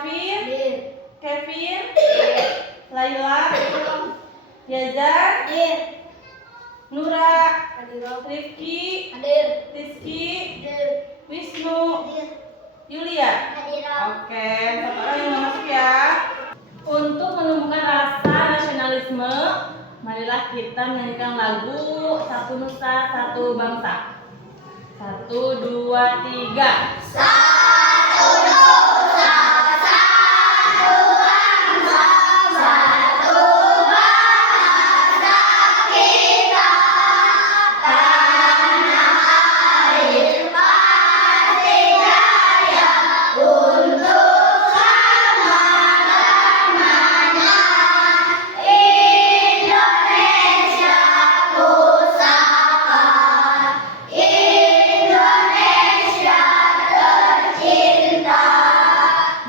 Kelvin, Kevin, Laila, Yazan, Nura, Rifki, Rizky, Wisnu, Yulia. Oke, satu orang yang masuk ya. Untuk menumbuhkan rasa nasionalisme, marilah kita menyanyikan lagu Satu Nusa Satu Bangsa. 1, 2, 3. Satu nusa, satu bangsa, satu bahasa kita. Tanah air pasti jaya untuk selama-lamanya. Indonesia pusaka, Indonesia tercinta,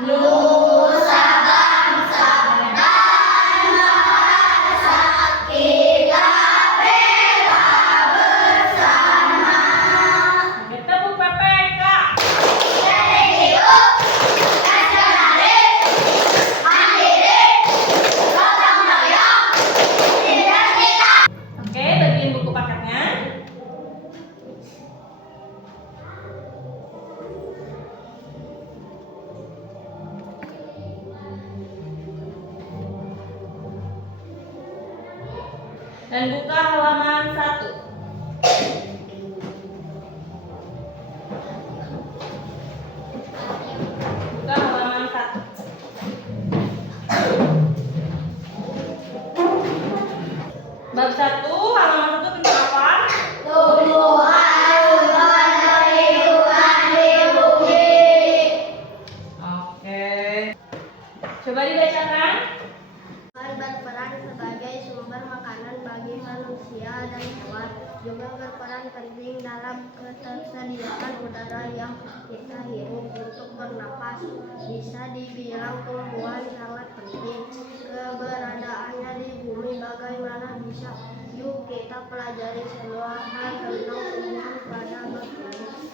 nusa bangsa dan bahasa kita bela bersama. Kita tepuk PPK. Religius, nasionalis, mandiri, gotong royong, identitas. Oke, bagiin buku paketnya. Dan buka halaman 1. Buka halaman 1. Bab 1, halaman 1 tentang apa? Tumbuhan untuk lingkungan di bumi. Oke. Coba dibacakan. Berperan sebagai sumber makanan bagi manusia dan hewan, juga berperan penting dalam ketersediaan udara yang kita hirup untuk bernapas. Bisa dibilang tumbuhan sangat penting. Keberadaannya di bumi bagaimana bisa? Yuk kita pelajari semua hal tentang tumbuhan pada bab ini.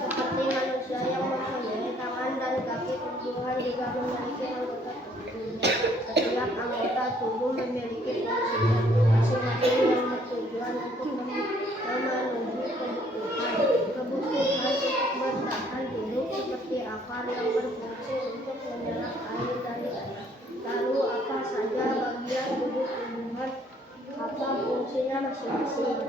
Seperti manusia yang mempunyai tangan dan kaki, tumbuhan juga memiliki anggota tubuhnya. Setiap anggota tubuh memiliki fungsinya masing-masing yang bertujuan untuk memenuhi kebutuhan untuk bertahan hidup, seperti akar yang berfungsi untuk menyerap air dari tanah. Lalu apa saja bagian tubuh tumbuhan? Apa fungsinya masing-masing?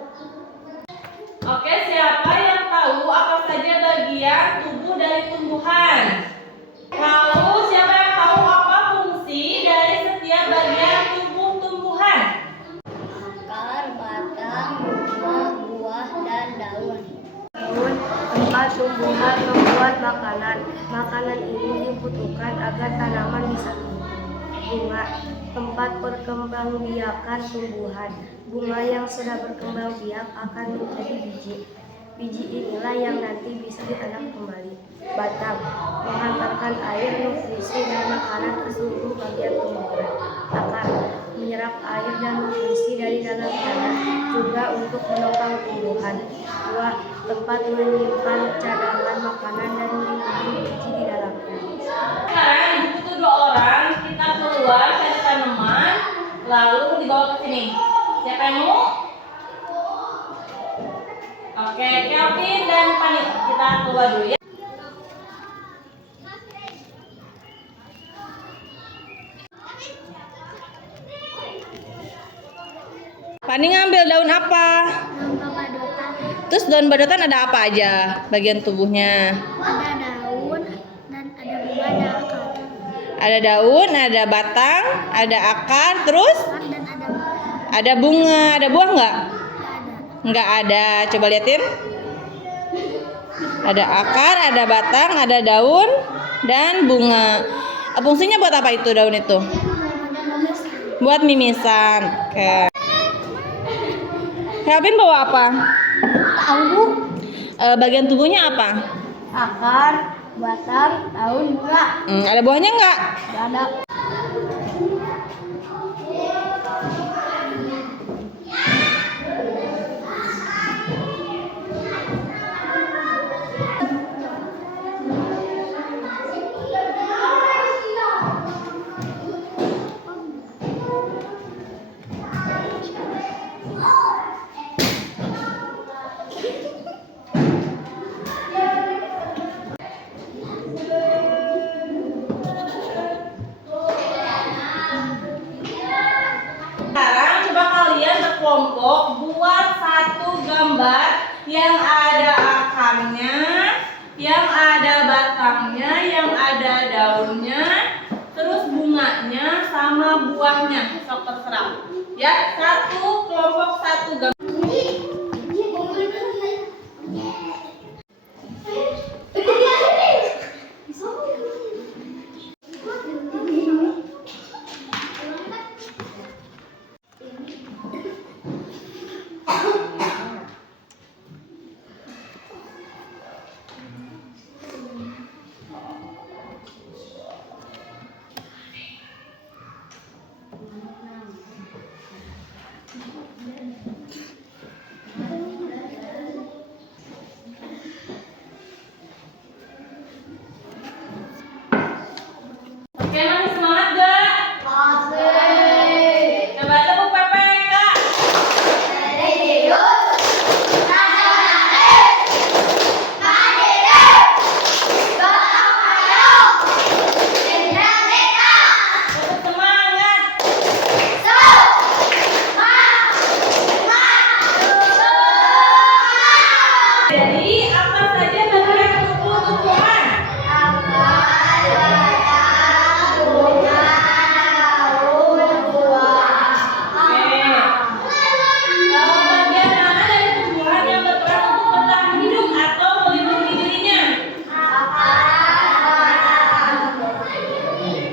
Oke, siapa yang tahu apa saja bagian tubuh dari tumbuhan? Lalu siapa yang tahu apa fungsi dari setiap bagian tubuh tumbuhan? Akar, batang, buah, dan daun. Daun, tempat tumbuhan membuat makanan. Makanan ini dibutuhkan agar tanaman bisa tumbuh. Bunga, tempat perkembangbiakan tumbuhan. Bunga yang sudah berkembang biak akan menjadi biji. Biji inilah yang nanti bisa ditanam kembali. Batang, menghantarkan air, nutrisi, dan makanan ke seluruh bagian tumbuhan. Akar, menyerap air dan nutrisi dari dalam tanah, juga untuk menopang tumbuhan. Buah, tempat menyimpan cadangan makanan dan melindungi biji di dalamnya. Sekarang ibu butuh 2 orang, kita keluar cari tanaman, lalu dibawa ke sini. Siapa yang mau? Oke, Kelvin dan Pani, kita keluar dulu ya. Pani ngambil daun apa? Terus daun badotan ada apa aja bagian tubuhnya? Ada daun dan ada bunga, ada akar. Ada daun, ada batang, ada akar, terus Dan ada bunga. Ada buah nggak? ada. Nggak ada. Coba liatin. Ada akar, ada batang, ada daun, dan bunga. Fungsinya buat apa itu daun itu? Buat mimisan. Oke. Kelvin bawa apa? Tahu, Bagian tubuhnya apa? akar, batang, daun, bunga. Ada buahnya nggak? Ada. nama buahnya, sok terserah. Ya, satu kelompok satu gambar. Oke, masih semangat gak? Masih. Coba tepuk Pepe, Kak. Religius, nasionalis, mandiri, gotong royong, Indonesia. Tepuk semangat. Jadi, apa saja bagian tubuh tumbuhan? Oke. Kalau bagian mana dari tumbuhan yang berperan untuk bertahan hidup atau melindungi dirinya?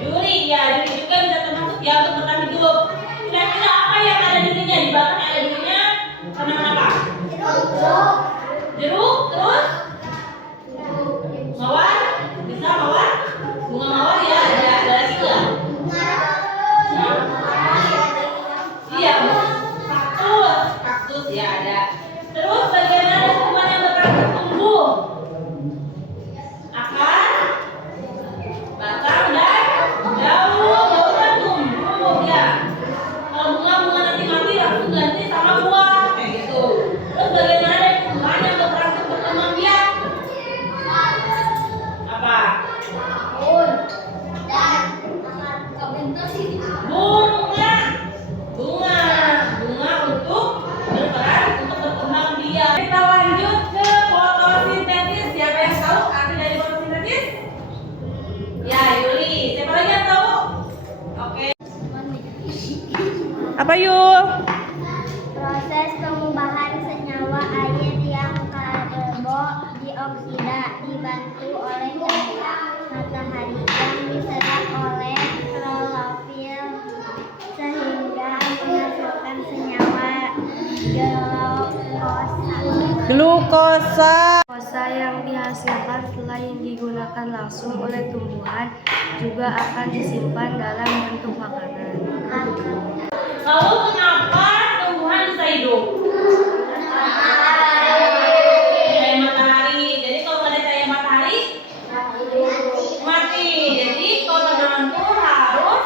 Duri, ya, duri juga bisa termasuk ya untuk bertahan hidup. Kira-kira apa yang ada durinya? Di belakang ada durinya. Tanaman apa? Jeruk, terus? Mawar? Bisa mawar? Bunga mawar ya, ada lagi nggak? Iya, kaktus, kaktus ya ada. Terus bagaimana tumbuhan yang berperan untuk tumbuh? Akar, batang dan daun. Daun kan tumbuh ya. Kalau bunga nanti mati langsung ganti sama buah kayak gitu. Terus bagaimana dari tumbuhan yang berperan untuk berkembang biak? Apa? Bunga untuk berperan untuk berkembang biak. Kita lanjut ke fotosintesis. Siapa yang tahu arti dari fotosintesis? Ya, Yuli. Siapa lagi yang tahu? Oke. Apa Yul? Proses pengubahan senyawa air yang karbodioksida dibantu oleh cahaya matahari yang diserap oleh klorofil sehingga menghasilkan senyawa Glukosa. Glukosa yang dihasilkan setelah yang digunakan langsung oleh tumbuhan juga akan disimpan dalam bentuk makanan. Lalu kenapa tumbuhan bisa hidup? Cahaya matahari. Jadi kalau nggak ada cahaya matahari, mati. Jadi kalau tanaman tuh harus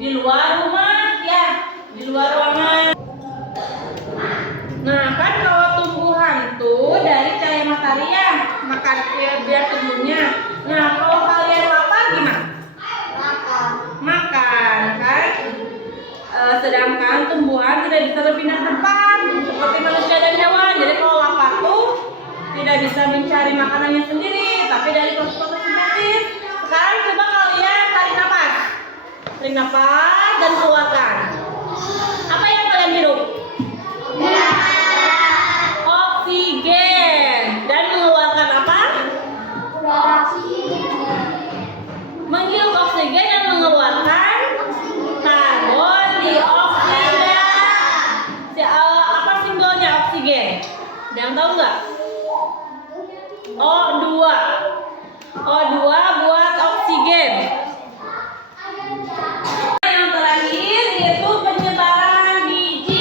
di luar rumah ya, di luar ruangan. Nah kan kalau tumbuhan tuh dari cahaya matahari ya, makan biar tumbuhnya. Nah kalau kalian lapar gimana? Makan kan? Sedangkan tumbuhan tidak bisa berpindah tempat seperti manusia dan hewan. Jadi kalau lapar tuh tidak bisa mencari makanannya sendiri, tapi dari proses fotosintesis. Sekarang coba kalian tarik nafas, dan keluarkan. Apa yang kalian hirup? Oksigen. Dan mengeluarkan apa? Menghirup oksigen dan mengeluarkan karbon dioksida. Apa simbolnya oksigen? Ada yang tahu nggak? O2. O2 buat oksigen. Yang terakhir yaitu penyebaran biji.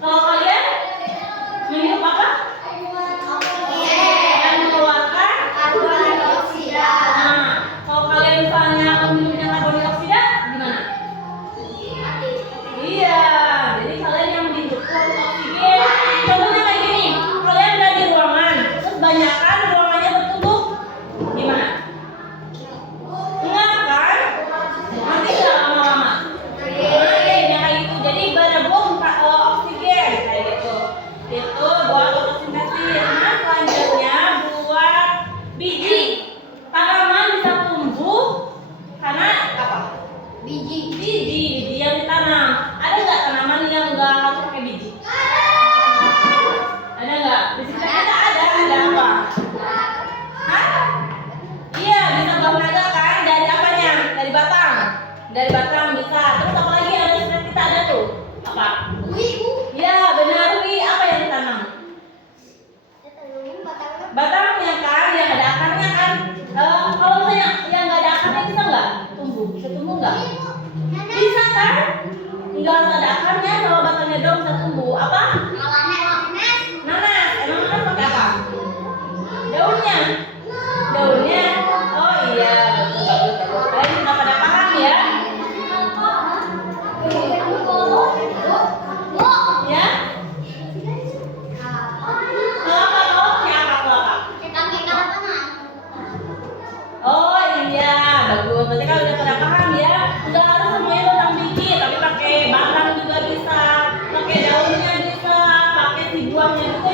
Kalau kalian menghirup apa? Yang mengeluarkan. Nah, kalau kalian misalnya menghirupnya karbon dioksida, gimana? Iya, jadi kalian yang menghirup oksigen. Contohnya kayak gini, kalian ada di ruangan, terus banyakan ruangannya tertutup, gimana? Enggak kan? Nanti nggak lama-lama. Ya kayak gitu. Jadi berebut oksigen kayak gitu. Itu buat fotosintesis. Nah, selanjutnya buat biji. Tanaman bisa tumbuh karena apa? Biji yang ditanam. Ada nggak tanaman yang nggak harus pakai biji? Ada nggak? Di sekitar kita ada apa? Hah? Iya, bisa buah naga kan? Dari apanya? Dari batang. Dari batang bisa. Terus apa lagi yang ada di sekitar kita ada tuh? Apa? Iya, benar Wi. Apa yang ditanam? Batangnya kan, yang ada akarnya kan. Kalau misalnya yang nggak ada akarnya bisa nggak tumbuh? Bisa tumbuh nggak? Bisa kan? Nggak harus ada akarnya, kalau batangnya doang bisa tumbuh. Apa? Nanas. Emang nanas pakai apa? Daunnya. Daunnya. Oh iya, betul bagus. Kalian sudah pada paham ya? Ya? Kelapa kayak apa? Oh iya, bagus. Berarti kalau udah pada paham ya, nggak harus semuanya tentang biji, tapi pakai batang juga bisa, pakai daunnya bisa, pakai si buahnya juga